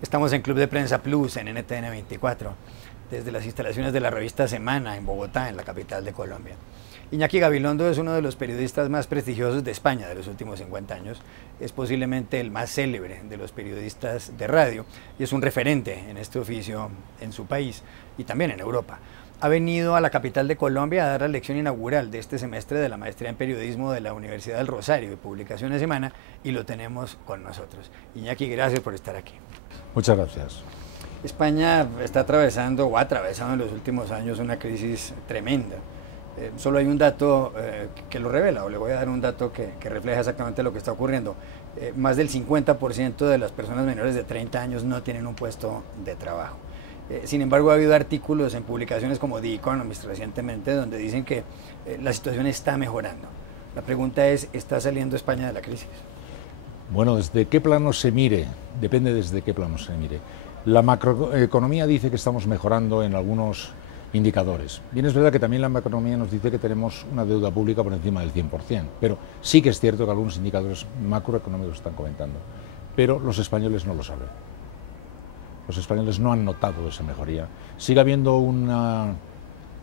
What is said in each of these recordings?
Estamos en Club de Prensa Plus en NTN 24, desde las instalaciones de la revista Semana en Bogotá, en la capital de Colombia. Iñaki Gabilondo es uno de los periodistas más prestigiosos de España de los últimos 50 años. Es posiblemente el más célebre de los periodistas de radio y es un referente en este oficio en su país y también en Europa. Ha venido a la capital de Colombia a dar la lección inaugural de este semestre de la maestría en periodismo de la Universidad del Rosario y Publicaciones Semana, y lo tenemos con nosotros. Iñaki, gracias por estar aquí. Muchas gracias. España está atravesando o ha atravesado en los últimos años una crisis tremenda. Solo hay un dato que lo revela, o le voy a dar un dato que refleja exactamente lo que está ocurriendo. Más del 50% de las personas menores de 30 años no tienen un puesto de trabajo. Sin embargo, ha habido artículos en publicaciones como The Economist recientemente donde dicen que la situación está mejorando. La pregunta es, ¿está saliendo España de la crisis? Bueno, desde qué plano se mire, depende desde qué plano se mire. La macroeconomía dice que estamos mejorando en algunos indicadores. Bien, es verdad que también la macroeconomía nos dice que tenemos una deuda pública por encima del 100%, pero sí que es cierto que algunos indicadores macroeconómicos están comentando, pero los españoles no lo saben. Los españoles no han notado esa mejoría. Sigue habiendo una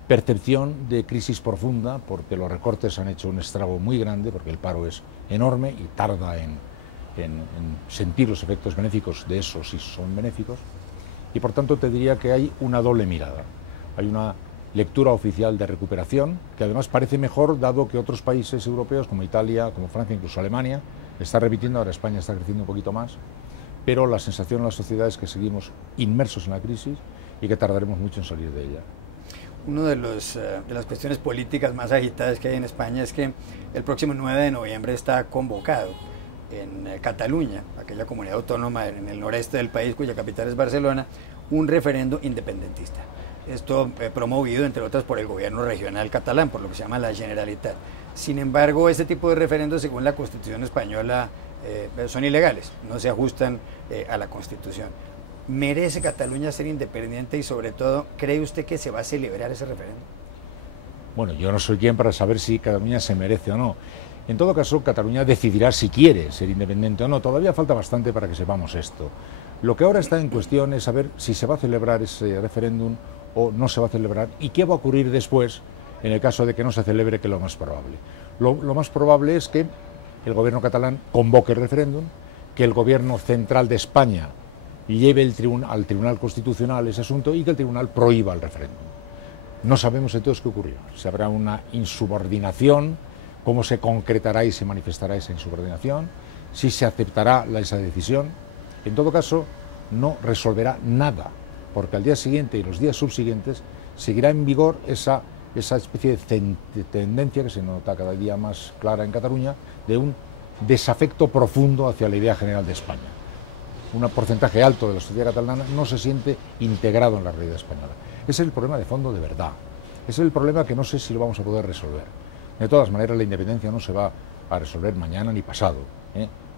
percepción de crisis profunda porque los recortes han hecho un estrago muy grande, porque el paro es enorme y tarda en sentir los efectos benéficos de eso si son benéficos, y por tanto te diría que hay una doble mirada. Hay una lectura oficial de recuperación que además parece mejor dado que otros países europeos como Italia, como Francia, incluso Alemania, está repitiendo, ahora España está creciendo un poquito más, pero la sensación en la sociedad es que seguimos inmersos en la crisis y que tardaremos mucho en salir de ella. Una de las cuestiones políticas más agitadas que hay en España es que el próximo 9 de noviembre está convocado en Cataluña, aquella comunidad autónoma en el noreste del país cuya capital es Barcelona, un referendo independentista. Esto promovido, entre otras, por el gobierno regional catalán, por lo que se llama la Generalitat. Sin embargo, este tipo de referendos, según la Constitución española, son ilegales, no se ajustan a la Constitución. ¿Merece Cataluña ser independiente y, sobre todo, cree usted que se va a celebrar ese referendo? Bueno, yo no soy quien para saber si Cataluña se merece o no. En todo caso, Cataluña decidirá si quiere ser independiente o no. Todavía falta bastante para que sepamos esto. Lo que ahora está en cuestión es saber si se va a celebrar ese referéndum o no se va a celebrar y qué va a ocurrir después en el caso de que no se celebre, que es lo más probable. Lo más probable es que el gobierno catalán convoque el referéndum, que el gobierno central de España lleve al Tribunal Constitucional ese asunto y que el Tribunal prohíba el referéndum. No sabemos entonces qué ocurrió. Si habrá una insubordinación, cómo se concretará y se manifestará esa insubordinación, si se aceptará esa decisión. En todo caso, no resolverá nada, porque al día siguiente y los días subsiguientes seguirá en vigor esa especie de tendencia que se nota cada día más clara en Cataluña, de un desafecto profundo hacia la idea general de España. Un porcentaje alto de la sociedad catalana no se siente integrado en la realidad española. Ese es el problema de fondo de verdad. Ese es el problema que no sé si lo vamos a poder resolver. De todas maneras, la independencia no se va a resolver mañana ni pasado.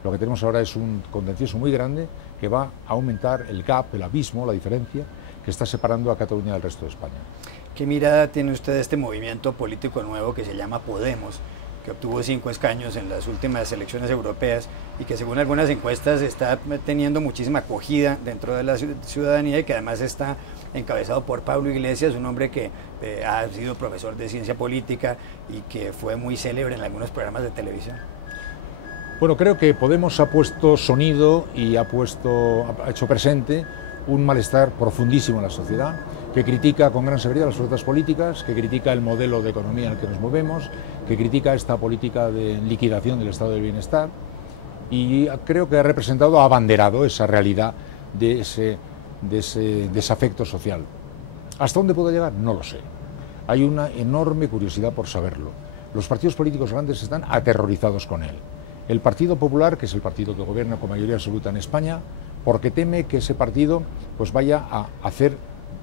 Lo que tenemos ahora es un contencioso muy grande que va a aumentar el gap, el abismo, la diferencia que está separando a Cataluña del resto de España. ¿Qué mirada tiene usted de este movimiento político nuevo que se llama Podemos, que obtuvo 5 escaños en las últimas elecciones europeas y que, según algunas encuestas, está teniendo muchísima acogida dentro de la ciudadanía y que además está encabezado por Pablo Iglesias, un hombre que ha sido profesor de ciencia política y que fue muy célebre en algunos programas de televisión? Bueno, creo que Podemos ha puesto sonido y ha hecho presente un malestar profundísimo en la sociedad, que critica con gran severidad las fuerzas políticas, que critica el modelo de economía en el que nos movemos, que critica esta política de liquidación del estado del bienestar, y creo que ha representado, ha abanderado esa realidad de ese desafecto social. ¿Hasta dónde puede llegar? No lo sé. Hay una enorme curiosidad por saberlo. Los partidos políticos grandes están aterrorizados con él. El Partido Popular, que es el partido que gobierna con mayoría absoluta en España, porque teme que ese partido pues vaya a hacer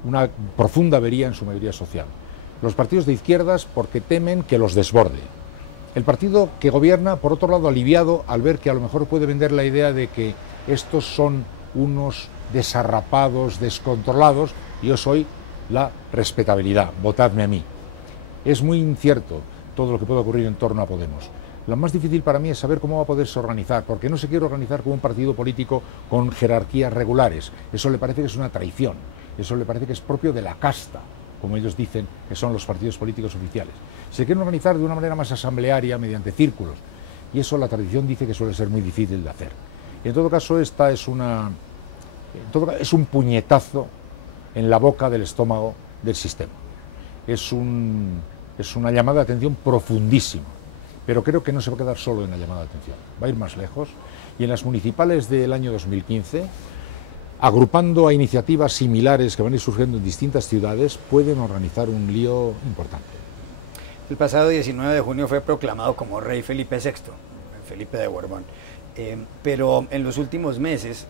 una profunda avería en su mayoría social. Los partidos de izquierdas, porque temen que los desborde. El partido que gobierna, por otro lado, aliviado al ver que a lo mejor puede vender la idea de que estos son unos desarrapados, descontrolados, y yo soy la respetabilidad, votadme a mí. Es muy incierto todo lo que puede ocurrir en torno a Podemos. Lo más difícil para mí es saber cómo va a poderse organizar, porque no se quiere organizar como un partido político con jerarquías regulares. Eso le parece que es una traición, eso le parece que es propio de la casta, como ellos dicen que son los partidos políticos oficiales. Se quieren organizar de una manera más asamblearia, mediante círculos, y eso la tradición dice que suele ser muy difícil de hacer. En todo caso, esta es es un puñetazo en la boca del estómago del sistema. Es una llamada de atención profundísima, pero creo que no se va a quedar solo en la llamada de atención, va a ir más lejos, y en las municipales del año 2015, agrupando a iniciativas similares que van a ir surgiendo en distintas ciudades, pueden organizar un lío importante. El pasado 19 de junio fue proclamado como rey Felipe VI, Felipe de Borbón. Pero en los últimos meses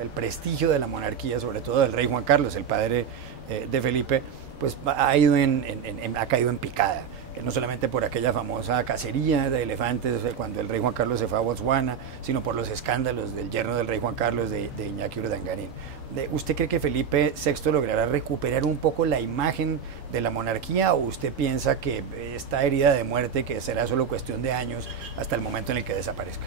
el prestigio de la monarquía, sobre todo del rey Juan Carlos, el padre de Felipe, pues ha caído en picada. No solamente por aquella famosa cacería de elefantes cuando el rey Juan Carlos se fue a Botswana, sino por los escándalos del yerno del rey Juan Carlos, de Iñaki Urdangarín. ¿Usted cree que Felipe VI logrará recuperar un poco la imagen de la monarquía, o usted piensa que está herida de muerte, que será solo cuestión de años hasta el momento en el que desaparezca?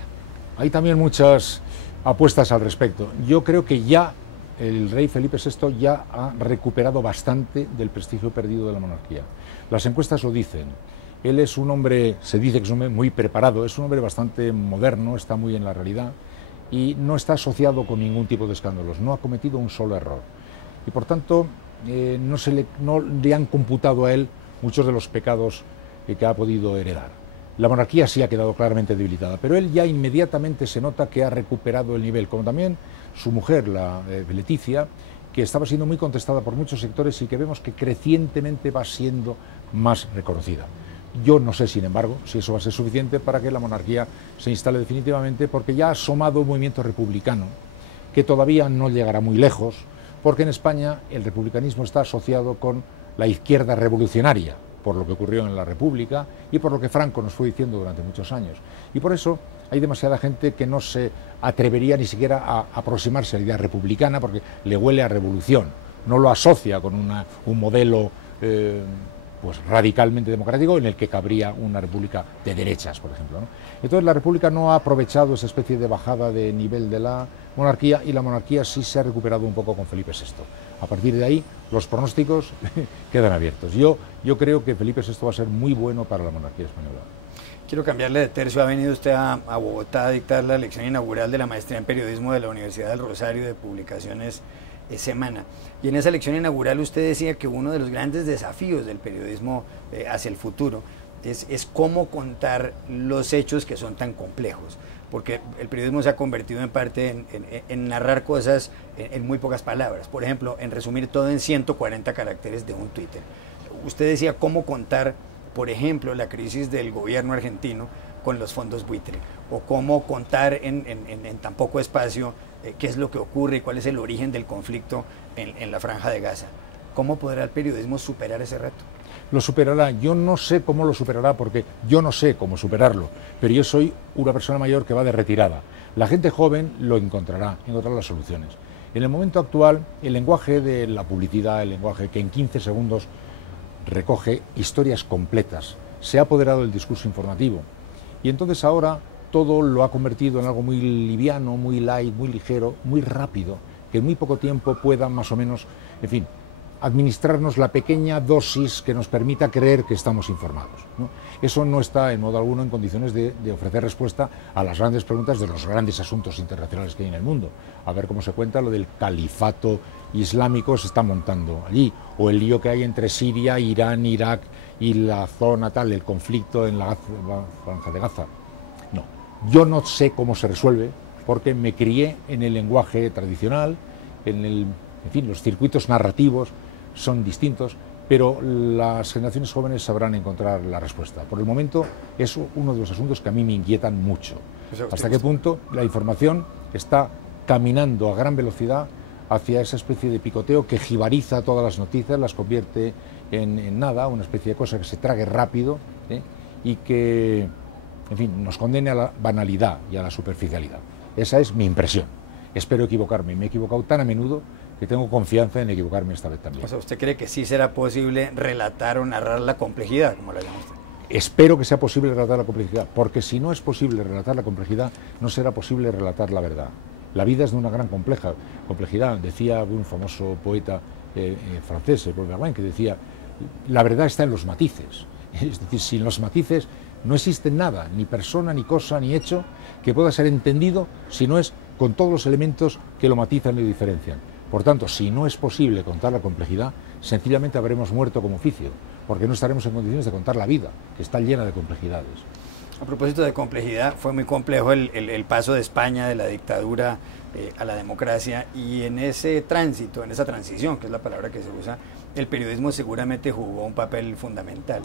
Hay también muchas apuestas al respecto. Yo creo que ya el rey Felipe VI ya ha recuperado bastante del prestigio perdido de la monarquía. Las encuestas lo dicen. Él es un hombre, se dice que es un hombre muy preparado, es un hombre bastante moderno, está muy en la realidad y no está asociado con ningún tipo de escándalos, no ha cometido un solo error. Y por tanto, no le han computado a él muchos de los pecados que ha podido heredar. La monarquía sí ha quedado claramente debilitada, pero él ya inmediatamente se nota que ha recuperado el nivel, como también su mujer, Leticia, que estaba siendo muy contestada por muchos sectores y que vemos que crecientemente va siendo más reconocida. Yo no sé, sin embargo, si eso va a ser suficiente para que la monarquía se instale definitivamente, porque ya ha asomado un movimiento republicano que todavía no llegará muy lejos, porque en España el republicanismo está asociado con la izquierda revolucionaria, por lo que ocurrió en la República y por lo que Franco nos fue diciendo durante muchos años. Y por eso hay demasiada gente que no se atrevería ni siquiera a aproximarse a la idea republicana, porque le huele a revolución, no lo asocia con un modelo pues radicalmente democrático en el que cabría una república de derechas, por ejemplo, ¿no? Entonces la república no ha aprovechado esa especie de bajada de nivel de la monarquía, y la monarquía sí se ha recuperado un poco con Felipe VI. A partir de ahí los pronósticos quedan abiertos. Yo creo que Felipe VI va a ser muy bueno para la monarquía española. Quiero cambiarle de tercio. Ha venido usted a Bogotá a dictar la lección inaugural de la maestría en periodismo de la Universidad del Rosario de Publicaciones Semana. Y en esa lección inaugural usted decía que uno de los grandes desafíos del periodismo hacia el futuro es cómo contar los hechos que son tan complejos, porque el periodismo se ha convertido en parte en narrar cosas en muy pocas palabras. Por ejemplo, en resumir todo en 140 caracteres de un Twitter. Usted decía cómo contar, por ejemplo, la crisis del gobierno argentino con los fondos buitre, o cómo contar en tan poco espacio qué es lo que ocurre y cuál es el origen del conflicto en la Franja de Gaza. ¿Cómo podrá el periodismo superar ese reto? Lo superará. Yo no sé cómo lo superará, porque yo no sé cómo superarlo, pero yo soy una persona mayor que va de retirada. La gente joven lo encontrará las soluciones. En el momento actual, el lenguaje de la publicidad, el lenguaje que en 15 segundos recoge historias completas, se ha apoderado del discurso informativo, y entonces ahora todo lo ha convertido en algo muy liviano, muy light, muy ligero, muy rápido, que en muy poco tiempo pueda más o menos, en fin, administrarnos la pequeña dosis que nos permita creer que estamos informados, ¿no? Eso no está en modo alguno en condiciones de ofrecer respuesta a las grandes preguntas de los grandes asuntos internacionales que hay en el mundo. A ver cómo se cuenta lo del califato islámico se está montando allí, o el lío que hay entre Siria, Irán, Irak y la zona tal, el conflicto en la Franja de Gaza. No, yo no sé cómo se resuelve, porque me crié en el lenguaje tradicional, en fin, los circuitos narrativos son distintos, pero las generaciones jóvenes sabrán encontrar la respuesta. Por el momento es uno de los asuntos que a mí me inquietan mucho. ¿Hasta qué punto la información está caminando a gran velocidad hacia esa especie de picoteo que jibariza todas las noticias, las convierte en nada, una especie de cosa que se trague rápido, y que, en fin, nos condene a la banalidad y a la superficialidad? Esa es mi impresión. Espero equivocarme. Me he equivocado tan a menudo que tengo confianza en equivocarme esta vez también. O sea, ¿usted cree que sí será posible relatar o narrar la complejidad, como la llama usted? espero que sea posible relatar la complejidad, porque si no es posible relatar la complejidad, no será posible relatar la verdad. La vida es de una gran complejidad. Decía un famoso poeta francés, Paul Verlaine, que decía, la verdad está en los matices. Es decir, sin los matices no existe nada, ni persona, ni cosa, ni hecho, que pueda ser entendido si no es con todos los elementos que lo matizan y lo diferencian. Por tanto, si no es posible contar la complejidad, sencillamente habremos muerto como oficio, porque no estaremos en condiciones de contar la vida, que está llena de complejidades. A propósito de complejidad, fue muy complejo el paso de España de la dictadura a la democracia, y en ese tránsito, en esa transición, que es la palabra que se usa, el periodismo seguramente jugó un papel fundamental.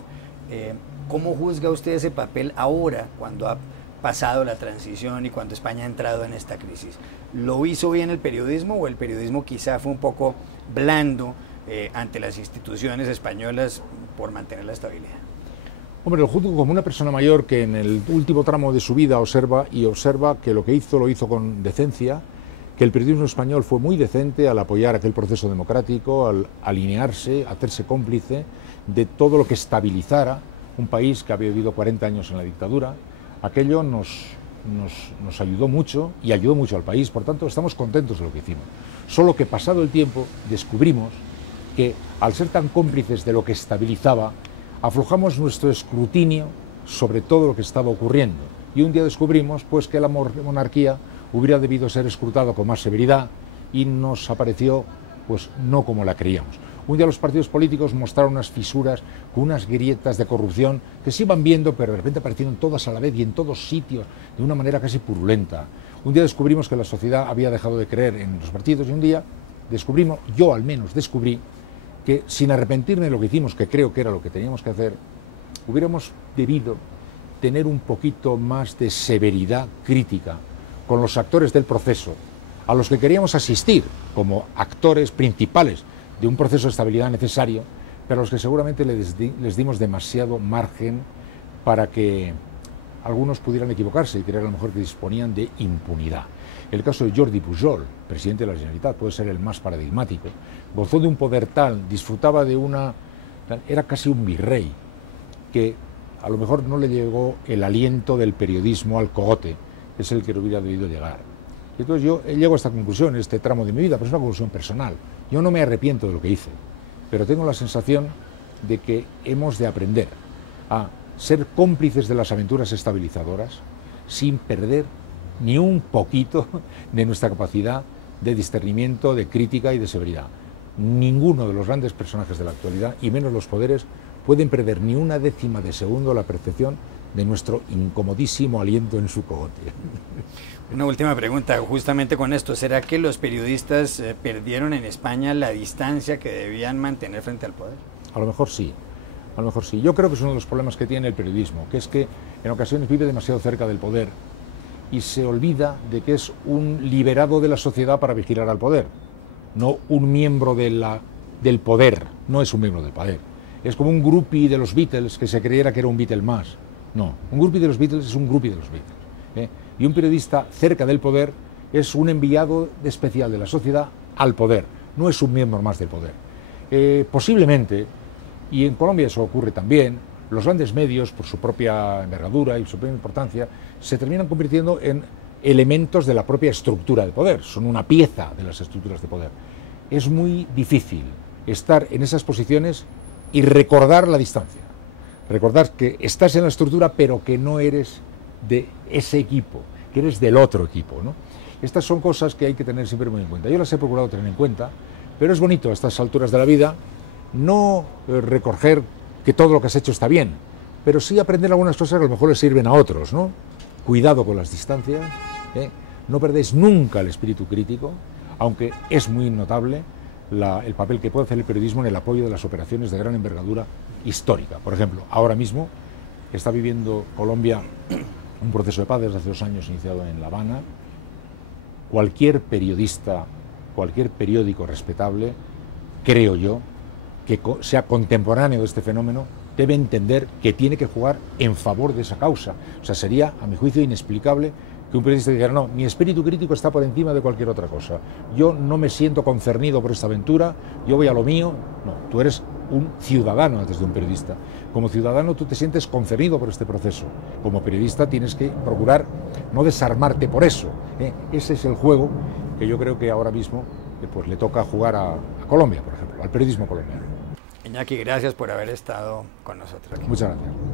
¿Cómo juzga usted ese papel ahora, cuando ha pasado la transición y cuando España ha entrado en esta crisis? ¿Lo hizo bien el periodismo, o el periodismo quizá fue un poco blando ante las instituciones españolas por mantener la estabilidad? Hombre, lo juzgo como una persona mayor que en el último tramo de su vida observa que lo que hizo lo hizo con decencia, que el periodismo español fue muy decente al apoyar aquel proceso democrático, al alinearse, hacerse cómplice de todo lo que estabilizara un país que había vivido 40 años en la dictadura. Aquello nos ayudó mucho y ayudó mucho al país, por tanto estamos contentos de lo que hicimos. Solo que pasado el tiempo descubrimos que al ser tan cómplices de lo que estabilizaba, aflojamos nuestro escrutinio sobre todo lo que estaba ocurriendo, y un día descubrimos pues que la monarquía hubiera debido ser escrutada con más severidad, y nos apareció pues no como la creíamos. Un día los partidos políticos mostraron unas fisuras con unas grietas de corrupción que se iban viendo, pero de repente aparecieron todas a la vez y en todos sitios de una manera casi purulenta. Un día descubrimos que la sociedad había dejado de creer en los partidos, y un día descubrimos, yo al menos descubrí, que sin arrepentirme de lo que hicimos, que creo que era lo que teníamos que hacer, hubiéramos debido tener un poquito más de severidad crítica con los actores del proceso, a los que queríamos asistir como actores principales de un proceso de estabilidad necesario, pero a los que seguramente les dimos demasiado margen para que algunos pudieran equivocarse y creer a lo mejor que disponían de impunidad. El caso de Jordi Pujol, presidente de la Generalitat, puede ser el más paradigmático. Gozó de un poder tal, disfrutaba de era casi un virrey, que a lo mejor no le llegó el aliento del periodismo al cogote, que es el que le hubiera debido llegar. Y entonces yo llego a esta conclusión en este tramo de mi vida, pero es una conclusión personal. Yo no me arrepiento de lo que hice, pero tengo la sensación de que hemos de aprender a ser cómplices de las aventuras estabilizadoras sin perder ni un poquito de nuestra capacidad de discernimiento, de crítica y de severidad. Ninguno de los grandes personajes de la actualidad, y menos los poderes, pueden perder ni una décima de segundo la percepción de nuestro incomodísimo aliento en su cogote. Una última pregunta, justamente con esto, ¿será que los periodistas perdieron en España la distancia que debían mantener frente al poder? A lo mejor sí, a lo mejor sí. Yo creo que es uno de los problemas que tiene el periodismo, que es que en ocasiones vive demasiado cerca del poder y se olvida de que es un liberado de la sociedad para vigilar al poder, no un miembro del poder, no es un miembro del poder. Es como un groupie de los Beatles que se creyera que era un Beatle más. No, un groupie de los Beatles es un groupie de los Beatles. Y un periodista cerca del poder es un enviado especial de la sociedad al poder, no es un miembro más del poder. Posiblemente, y en Colombia eso ocurre también, los grandes medios, por su propia envergadura y su propia importancia, se terminan convirtiendo en elementos de la propia estructura de poder, son una pieza de las estructuras de poder. Es muy difícil estar en esas posiciones y recordar la distancia, recordar que estás en la estructura pero que no eres de ese equipo, que eres del otro equipo, ¿no? Estas son cosas que hay que tener siempre muy en cuenta. Yo las he procurado tener en cuenta, pero es bonito a estas alturas de la vida no recoger que todo lo que has hecho está bien, pero sí aprender algunas cosas que a lo mejor les sirven a otros, ¿no? Cuidado con las distancias, no perdéis nunca el espíritu crítico, aunque es muy notable el papel que puede hacer el periodismo en el apoyo de las operaciones de gran envergadura histórica. Por ejemplo, ahora mismo está viviendo Colombia un proceso de paz desde hace 2 años iniciado en La Habana. Cualquier periodista, cualquier periódico respetable, creo yo, que sea contemporáneo de este fenómeno, debe entender que tiene que jugar en favor de esa causa. O sea, sería, a mi juicio, inexplicable que un periodista dijera, no, mi espíritu crítico está por encima de cualquier otra cosa. Yo no me siento concernido por esta aventura, yo voy a lo mío. No, tú eres un ciudadano antes de un periodista. Como ciudadano tú te sientes concernido por este proceso. Como periodista tienes que procurar no desarmarte por eso. Ese es el juego que yo creo que ahora mismo pues le toca jugar a Colombia, por ejemplo, al periodismo colombiano. Iñaki, gracias por haber estado con nosotros aquí. Muchas gracias.